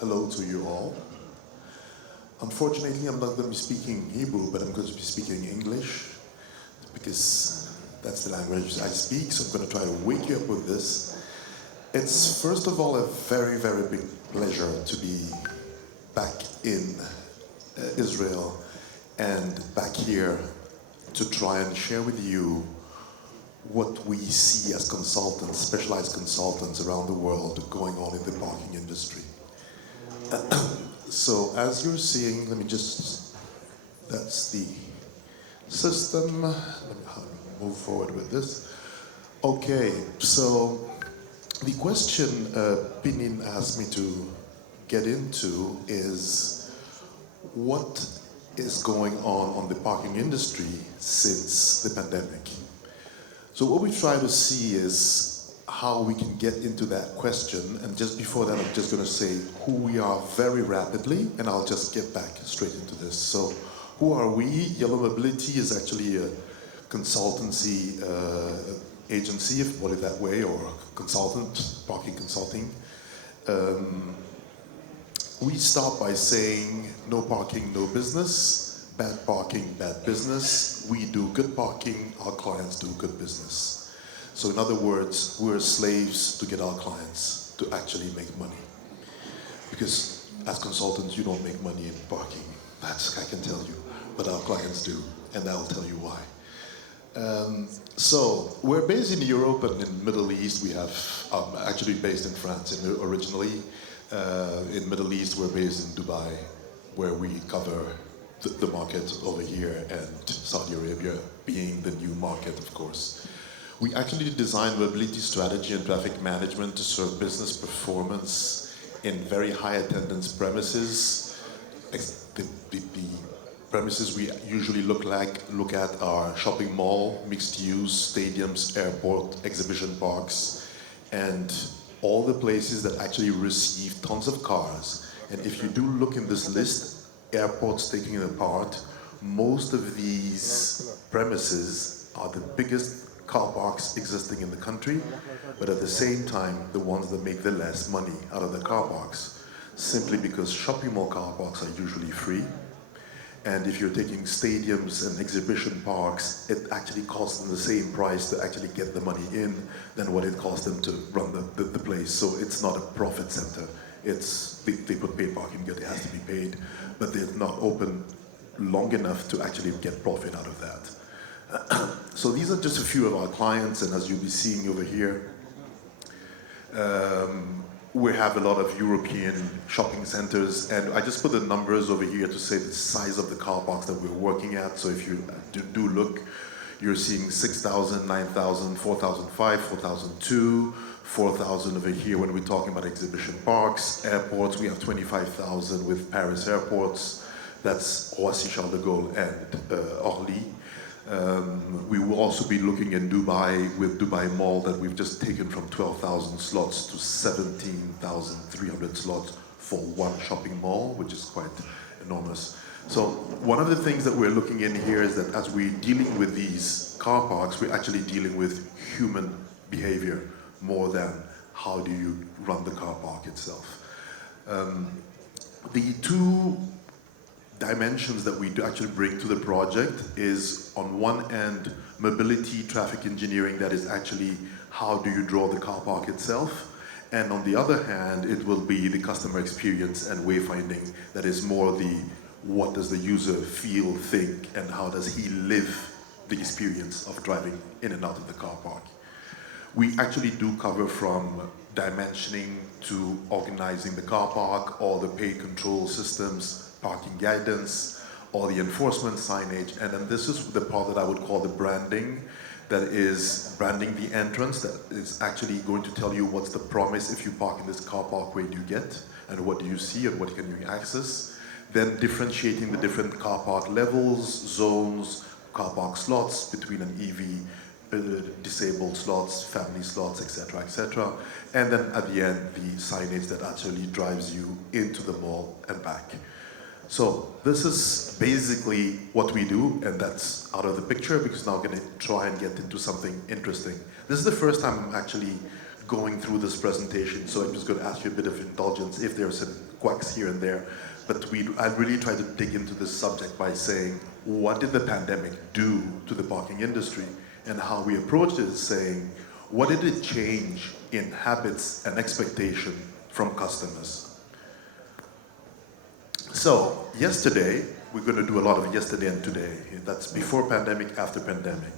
hello to you all. Unfortunately, I'm not going to be speaking Hebrew, but I'm going to be speaking English because that's the language I speak, so I'm going to try to wake you up with this. It's first of all a very, very big pleasure to be back in Israel and back here to try and share with you what we see as consultants, specialized consultants around the world going on in the parking industry. So as you're seeing, let me just, that's the system. Let me move forward with this. Okay, so the question Pinin asked me to get into is what is going on the parking industry since the pandemic. So what we try to see is how we can get into that question, and just before that I'm just going to say who we are very rapidly, and I'll just get back straight into this. So who are we? Yellow Mobility is actually a consultancy agency, if you put it that way, or consultant, parking consulting. We start by saying no parking, no business. Bad parking, bad business. We do good parking, our clients do good business. So in other words, we're slaves to get our clients to actually make money. Because as consultants, you don't make money in parking. That's, I can tell you, but our clients do, and I'll tell you why. So we're based in Europe and in the Middle East. We have actually based in France originally. In Middle East, we're based in Dubai, where we cover the market over here, and Saudi Arabia being the new market, of course. We actually designed mobility strategy and traffic management to serve business performance in very high attendance premises. The premises we usually look at are shopping mall, mixed use, stadiums, airport, exhibition parks, and all the places that actually receive tons of cars. And if you do look in this list, airports taking it apart, most of these premises are the biggest car parks existing in the country, but at the same time, the ones that make the less money out of the car parks, simply because shopping mall car parks are usually free. And if you're taking stadiums and exhibition parks, it actually costs them the same price to actually get the money in than what it costs them to run the place. So it's not a profit center. They put paid parking, it has to be paid, but they're not open long enough to actually get profit out of that. So these are just a few of our clients, and as you'll be seeing over here, we have a lot of European shopping centers, and I just put the numbers over here to say the size of the car parks that we're working at. So if you do look, you're seeing 6,000, 9,000, 4,005, 4,002, 4,000 over here when we're talking about exhibition parks. Airports, we have 25,000 with Paris airports. That's Roissy-Charles de Gaulle and Orly. We will also be looking in Dubai with Dubai Mall that we've just taken from 12,000 slots to 17,300 slots for one shopping mall, which is quite enormous. So one of the things that we're looking in here is that as we're dealing with these car parks, we're actually dealing with human behavior more than how do you run the car park itself. The two dimensions that we do actually bring to the project is, on one end, mobility traffic engineering, that is actually how do you draw the car park itself, and on the other hand it will be the customer experience and wayfinding, that is more the what does the user feel, think, and how does he live the experience of driving in and out of the car park. We actually do cover from dimensioning to organizing the car park, all the pay control systems, parking guidance, all the enforcement signage, and then this is the part that I would call the branding, that is branding the entrance, that is actually going to tell you what's the promise if you park in this car park, where do you get, and what do you see, and what can you access. Then differentiating the different car park levels, zones, car park slots between an EV, disabled slots, family slots, etc., etc. And then at the end, the signage that actually drives you into the mall and back. So this is basically what we do, and that's out of the picture because now I'm going to try and get into something interesting. This is the first time I'm actually going through this presentation, so I'm just going to ask you a bit of indulgence if there are some quacks here and there. But I really try to dig into this subject by saying, what did the pandemic do to the parking industry? And how we approached it is saying, what did it change in habits and expectation from customers? So, yesterday, we're going to do a lot of yesterday and today. That's before pandemic, after pandemic.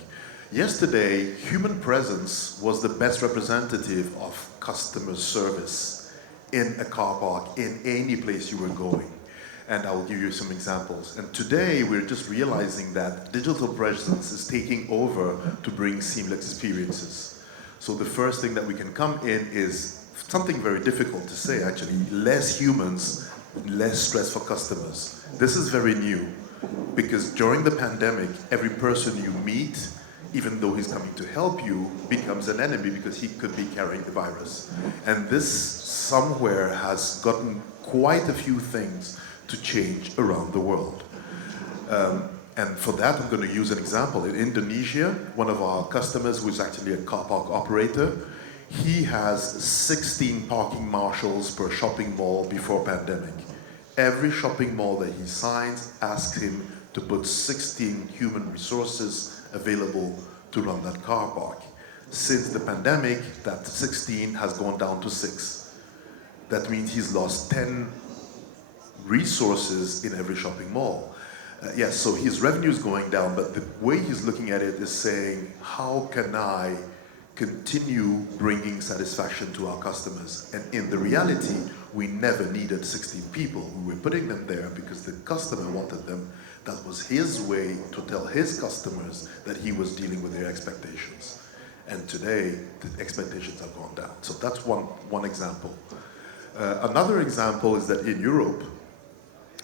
Yesterday, human presence was the best representative of customer service in a car park, in any place you were going. And I will give you some examples. And today, we're just realizing that digital presence is taking over to bring seamless experiences. So the first thing that we can come in is something very difficult to say, actually. Less humans, less stress for customers. This is very new, because during the pandemic, every person you meet, even though he's coming to help you, becomes an enemy because he could be carrying the virus. And this somewhere has gotten quite a few things to change around the world. And for that, I'm going to use an example. In Indonesia, one of our customers, who is actually a car park operator, he has 16 parking marshals per shopping mall before pandemic. Every shopping mall that he signs asks him to put 16 human resources available to run that car park. Since the pandemic, that 16 has gone down to 6. That means he's lost 10 resources in every shopping mall. Yes, so his revenue is going down, but the way he's looking at it is saying, how can I continue bringing satisfaction to our customers? And in the reality, we never needed 16 people. We were putting them there because the customer wanted them. That was his way to tell his customers that he was dealing with their expectations. And today, the expectations have gone down. So that's one example. Another example is that in Europe,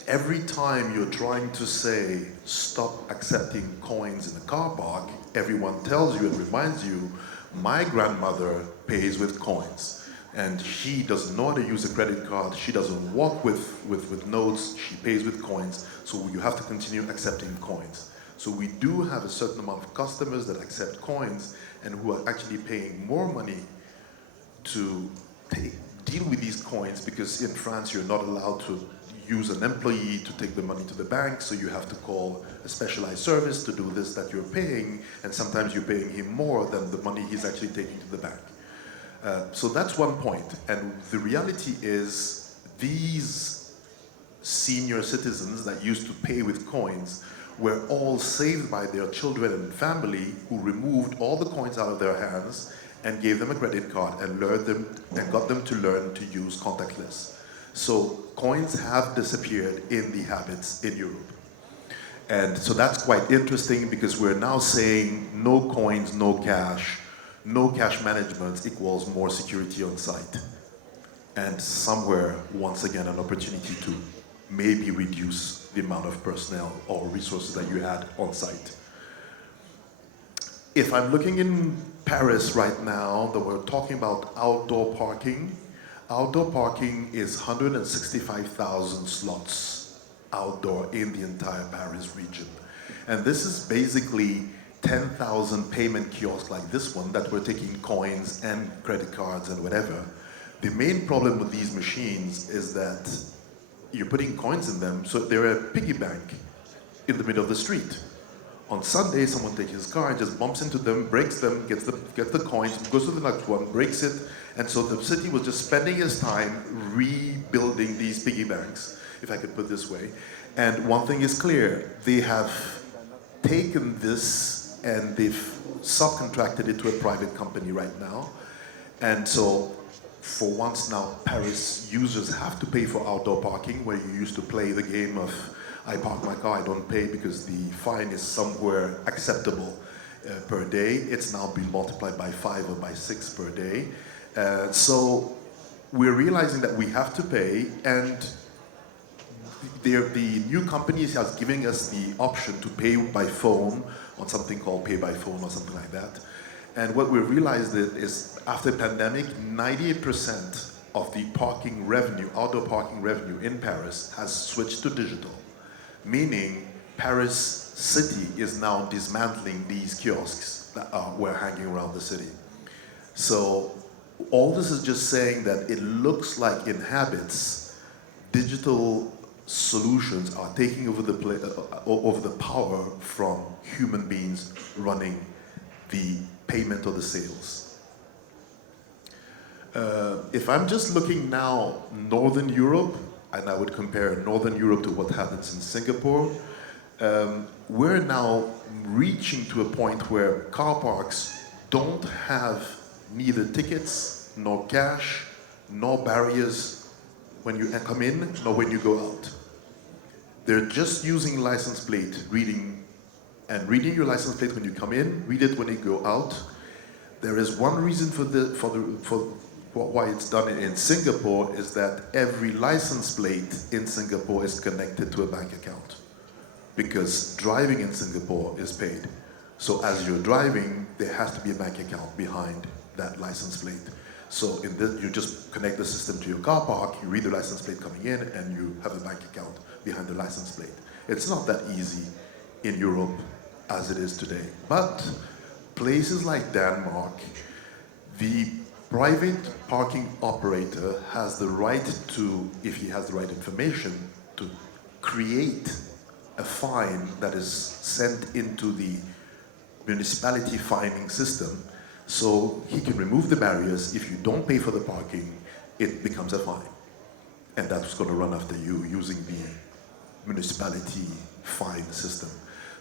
every time you're trying to say, stop accepting coins in the car park, everyone tells you and reminds you, my grandmother pays with coins. And she doesn't know how to use a credit card. She doesn't walk with notes. She pays with coins. So you have to continue accepting coins. So we do have a certain amount of customers that accept coins and who are actually paying more money to deal with these coins, because in France you're not allowed to use an employee to take the money to the bank, so you have to call a specialized service to do this that you're paying, and sometimes you're paying him more than the money he's actually taking to the bank. So that's one point. And the reality is, these senior citizens that used to pay with coins were all saved by their children and family, who removed all the coins out of their hands and gave them a credit card and got them to learn to use contactless. So coins have disappeared in the habits in Europe. And so that's quite interesting, because we're now saying no coins, no cash management equals more security on site. And somewhere, once again, an opportunity to maybe reduce the amount of personnel or resources that you had on site. If I'm looking in Paris right now, that we're talking about outdoor parking. Outdoor parking is 165,000 slots outdoor in the entire Paris region. And this is basically 10,000 payment kiosks like this one that were taking coins and credit cards and whatever. The main problem with these machines is that you're putting coins in them, so they're a piggy bank in the middle of the street. On Sunday, someone takes his car and just bumps into them, breaks them, gets the coins, goes to the next one, breaks it, and so the city was just spending its time rebuilding these piggy banks, if I could put it this way. And one thing is clear, they have taken this and they've subcontracted it to a private company right now. And so, for once now, Paris users have to pay for outdoor parking, where you used to play the game of, I park my car, I don't pay, because the fine is somewhere acceptable per day. It's now been multiplied by 5 or by 6 per day. So we're realizing that we have to pay, and the new companies has given us the option to pay by phone on something called pay by phone or something like that. And what we realized is, after the pandemic, 98% of the parking revenue, outdoor parking revenue in Paris, has switched to digital. Meaning, Paris city is now dismantling these kiosks that were hanging around the city. So all this is just saying that it looks like in habits, digital solutions are taking over the power from human beings running the payment or the sales. If I'm just looking now Northern Europe, and I would compare Northern Europe to what happens in Singapore, we're now reaching to a point where car parks don't have neither tickets, nor cash, nor barriers when you come in, nor when you go out. They're just using license plate reading, and reading your license plate when you come in, read it when you go out. There is one reason for why it's done in Singapore is that every license plate in Singapore is connected to a bank account, because driving in Singapore is paid. So as you're driving, there has to be a bank account behind that license plate. So in this, you just connect the system to your car park, you read the license plate coming in, and you have a bank account behind the license plate. It's not that easy in Europe as it is today. But places like Denmark, the private parking operator has the right to, if he has the right information, to create a fine that is sent into the municipality fining system, so he can remove the barriers. If you don't pay for the parking, it becomes a fine. And that's going to run after you using the municipality fine system.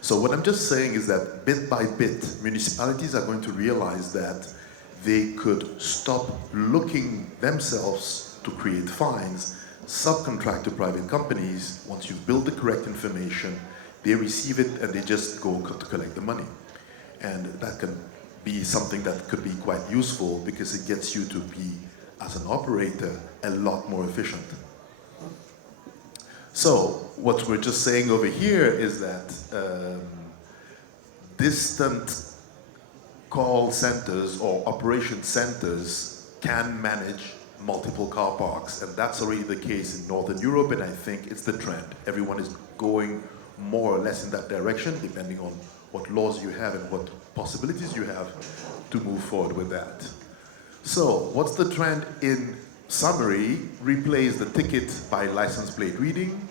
So what I'm just saying is that bit by bit, municipalities are going to realize that they could stop looking themselves to create fines, subcontract to private companies. Once you've built the correct information, they receive it and they just go to collect the money. And that can be something that could be quite useful because it gets you to be, as an operator, a lot more efficient. So what we're just saying over here is that distant call centers or operation centers can manage multiple car parks, and that's already the case in Northern Europe, and I think it's the trend. Everyone is going more or less in that direction, depending on what laws you have and what possibilities you have to move forward with that. So, what's the trend in summary? Replace the ticket by license plate reading,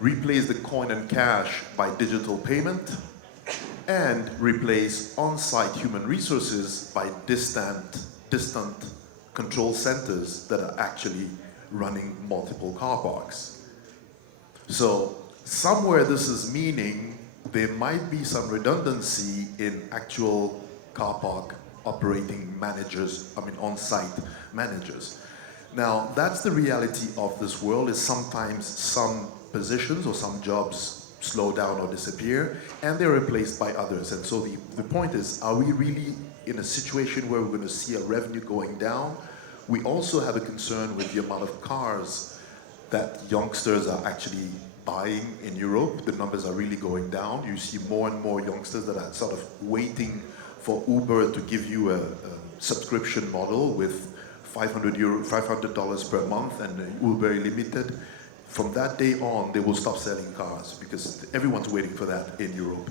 replace the coin and cash by digital payment, and replace on-site human resources by distant control centers that are actually running multiple car parks. So somewhere this is meaning there might be some redundancy in actual car park operating managers, on-site managers. Now, that's the reality of this world, is sometimes some positions or some jobs slow down or disappear, and they're replaced by others. And so the point is, are we really in a situation where we're going to see a revenue going down? We also have a concern with the amount of cars that youngsters are actually buying in Europe. The numbers are really going down. You see more and more youngsters that are sort of waiting for Uber to give you a subscription model with $500 per month and Uber Limited. From that day on, they will stop selling cars because everyone's waiting for that in Europe.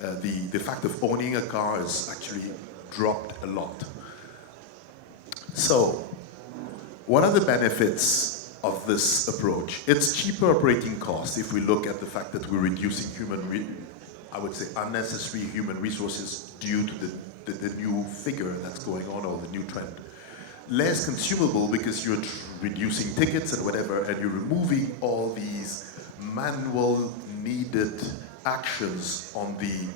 The fact of owning a car has actually dropped a lot. So, what are the benefits of this approach? It's cheaper operating costs if we look at the fact that we're reducing unnecessary human resources due to the new figure that's going on, or the new trend. Less consumable because you're reducing tickets and whatever, and you're removing all these manual needed actions on the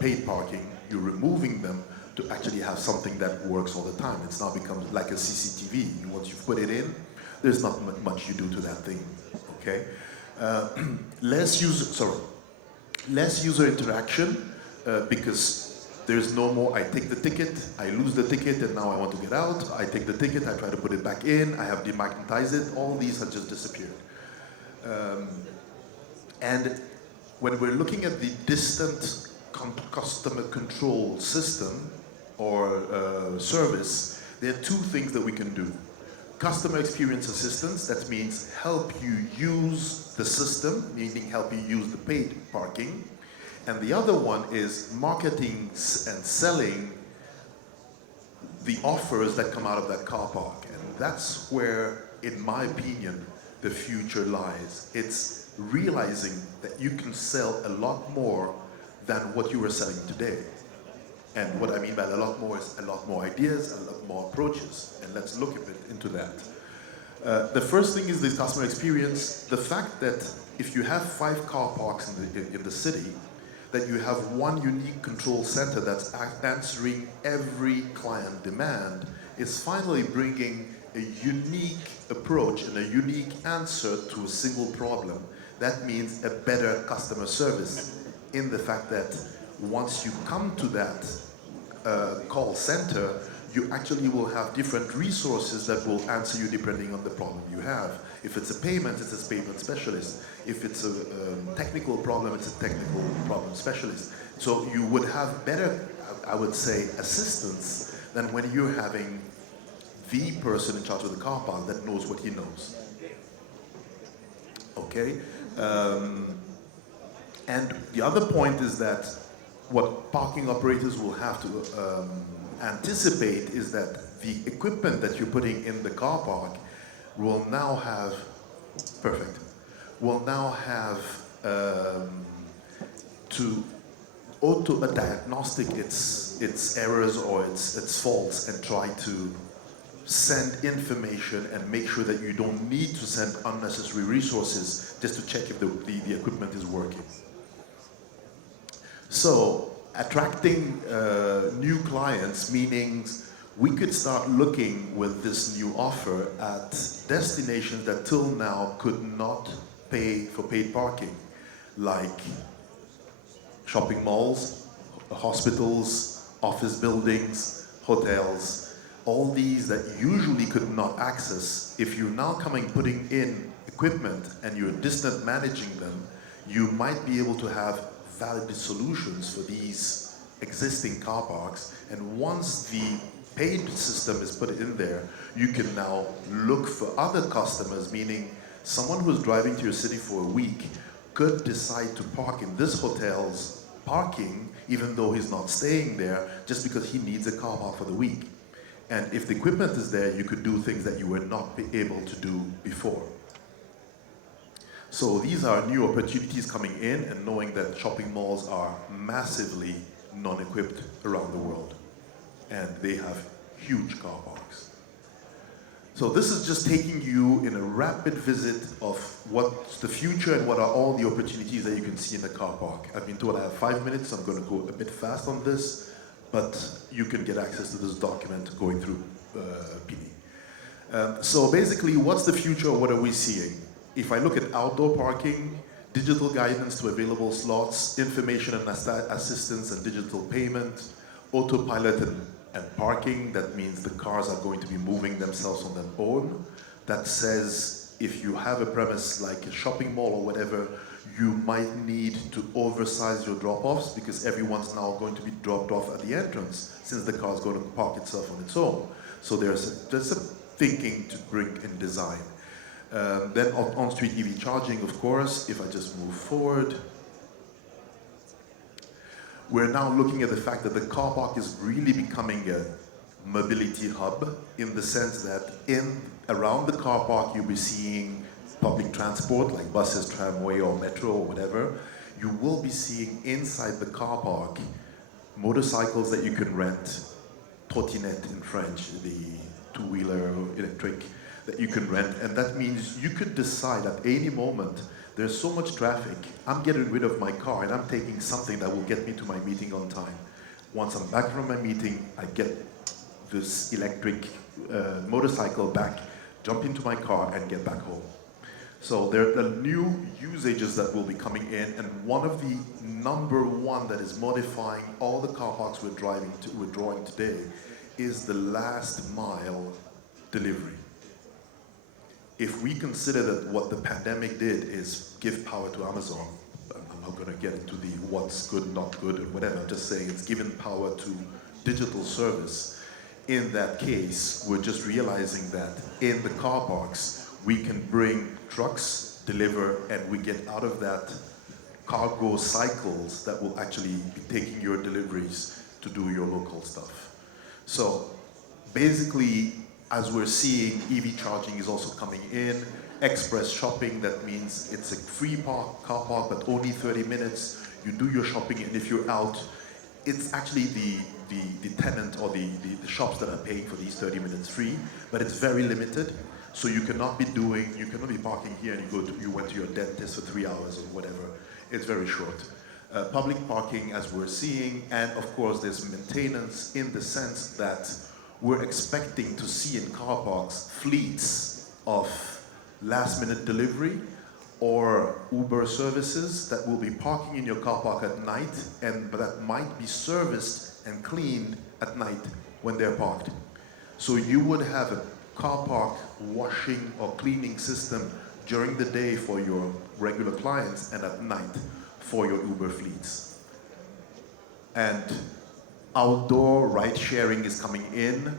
paid parking. You're removing them to actually have something that works all the time. It's now become like a CCTV. Once you put it in, there's not much you do to that thing, okay? Less user interaction because there's no more, I take the ticket, I lose the ticket, and now I want to get out. I take the ticket, I try to put it back in, I have demagnetized it. All these have just disappeared. And when we're looking at the distant customer control system or service, there are two things that we can do. Customer experience assistance, that means help you use the system, meaning help you use the paid parking. And the other one is marketing and selling the offers that come out of that car park. And that's where, in my opinion, the future lies. It's realizing that you can sell a lot more than what you were selling today. And what I mean by a lot more is a lot more ideas, a lot more approaches. And let's look a bit into that. The first thing is the customer experience. The fact that if you have 5 car parks in the city, that you have one unique control center that's answering every client demand is finally bringing a unique approach and a unique answer to a single problem. That means a better customer service in the fact that once you come to that call center, you actually will have different resources that will answer you depending on the problem you have. If it's a payment, it's a payment specialist. If it's a technical problem, it's a technical problem specialist. So you would have better, I would say, assistance than when you're having the person in charge of the car park that knows what he knows. Okay? And the other point is that what parking operators will have to anticipate is that the equipment that you're putting in the car park will now have, will now have to auto-diagnostic its errors or its faults and try to send information and make sure that you don't need to send unnecessary resources just to check if the equipment is working. So attracting new clients, meaning we could start looking with this new offer at destinations that till now could not pay for paid parking, like shopping malls, hospitals, office buildings, hotels, all these that usually could not access. If you're now putting in equipment and you're distant managing them, you might be able to have valid solutions for these existing car parks. And once the paid system is put in there, you can now look for other customers, meaning someone who's driving to your city for a week could decide to park in this hotel's parking, even though he's not staying there, just because he needs a car park for the week. And if the equipment is there, you could do things that you were not able to do before. So these are new opportunities coming in, and knowing that shopping malls are massively non-equipped around the world, and they have huge car parks. So this is just taking you in a rapid visit of what's the future and what are all the opportunities that you can see in the car park. I've been told I have 5 minutes, so I'm going to go a bit fast on this, but you can get access to this document going through PD. So basically, what's the future? What are we seeing? If I look at outdoor parking, digital guidance to available slots, information and assistance and digital payment, autopilot and parking, that means the cars are going to be moving themselves on their own. That says if you have a premise like a shopping mall or whatever, you might need to oversize your drop-offs because everyone's now going to be dropped off at the entrance since the car is going to park itself on its own. So there's a thinking to bring in design. Then on-street EV charging, of course, if I just move forward. We're now looking at the fact that the car park is really becoming a mobility hub in the sense that around the car park you'll be seeing public transport like buses, tramway or metro or whatever. You will be seeing inside the car park motorcycles that you can rent, trottinette in French, the two-wheeler electric, that you can rent, and that means you could decide at any moment, there's so much traffic, I'm getting rid of my car and I'm taking something that will get me to my meeting on time. Once I'm back from my meeting, I get this electric motorcycle back, jump into my car and get back home. So there are new usages that will be coming in, and one of the number one that is modifying all the car parks we're drawing today is the last mile delivery. If we consider that what the pandemic did is give power to Amazon, I'm not going to get into the what's good, not good, and whatever, I'm just saying it's given power to digital service. In that case, we're just realizing that in the car parks, we can bring trucks, deliver, and we get out of that cargo cycles that will actually be taking your deliveries to do your local stuff. So basically, as we're seeing, EV charging is also coming in. Express shopping, that means it's a free car park, but only 30 minutes. You do your shopping, and if you're out, it's actually the tenant or the shops that are paying for these 30 minutes free, but it's very limited. So you cannot be parking here and you went to your dentist for 3 hours or whatever. It's very short. Public parking, as we're seeing, and of course there's maintenance in the sense that we're expecting to see in car parks fleets of last-minute delivery or Uber services that will be parking in your car park at night, and that might be serviced and cleaned at night when they're parked. So you would have a car park washing or cleaning system during the day for your regular clients and at night for your Uber fleets. And outdoor ride sharing is coming in,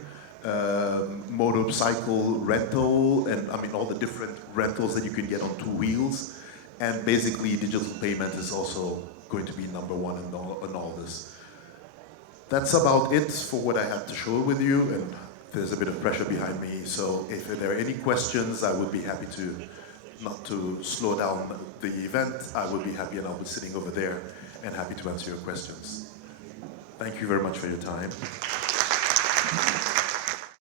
motorcycle rental, and I mean all the different rentals that you can get on 2 wheels. And basically digital payment is also going to be number one in all this. That's about it for what I had to share with you, and there's a bit of pressure behind me, so if there are any questions, I would be happy to, not to slow down the event, I would be happy, and I'll be sitting over there and happy to answer your questions. Thank you very much for your time.